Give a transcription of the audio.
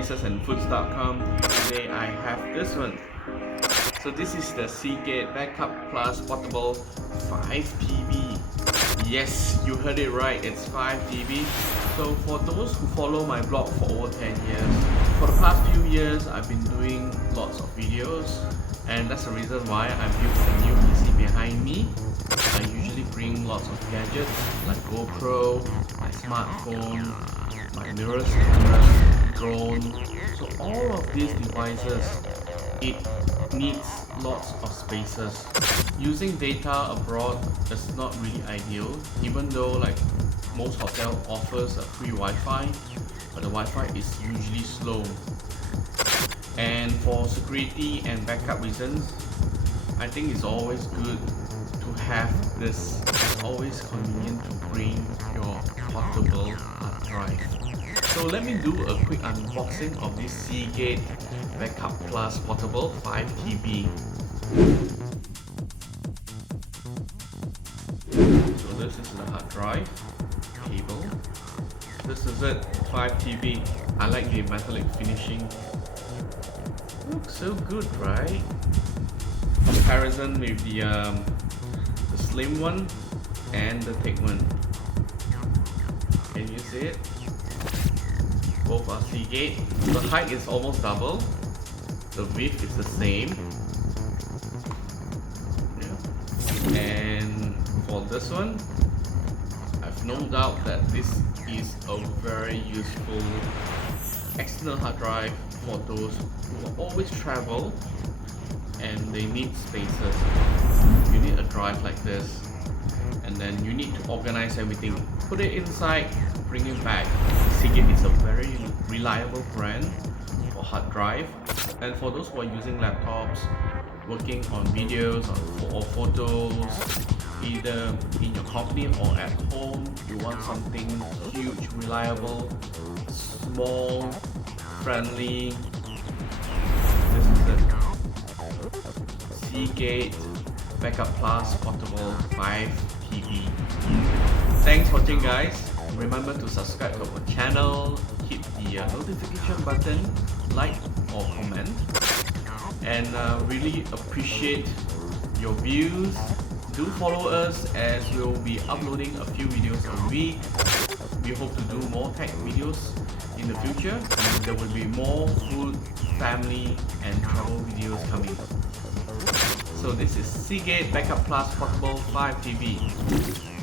spacesandfoods.com. Today I have this one. So this is the Seagate Backup Plus Portable 5TB. Yes, you heard it right, it's 5TB. So for those who follow my blog for over 10 years, for the past few years I've been doing lots of videos, and that's the reason why I built a new PC behind me. I usually bring lots of gadgets like GoPro, my smartphone, my mirrorless camera, drone. So all of these devices, it needs lots of spaces. Using data abroad is not really ideal, even though like most hotel offers a free Wi-Fi, but the Wi-Fi is usually slow. And for security and backup reasons, I think it's always good to have this. It's always convenient to bring your portable hard drive. So let me do a quick unboxing of this Seagate Backup Plus Portable 5TB. So this is the hard drive cable. This is it, 5TB. I like the metallic finishing. Looks so good, right? Comparison with the slim one and the thick one. Can you see it? Both are Seagate. The height is almost double. The width is the same. Yeah. And for this one, I've no doubt that this is a very useful external hard drive for those who always travel and they need spaces. You need a drive like this, and then you need to organize everything, put it inside, bring it back. Seagate is a very reliable brand for hard drive, and for those who are using laptops, working on videos or photos, either in your company or at home, you want something huge, reliable, small, friendly. This is it. Seagate Backup Plus Portable 5TB. Thanks for watching, guys. Remember to subscribe to our channel, hit the notification button, like or comment, and really appreciate your views. Do follow us as we'll be uploading a few videos a week. We hope to do more tech videos in the future. There will be more food, family and travel videos coming. So this is Seagate Backup Plus Portable 5TB.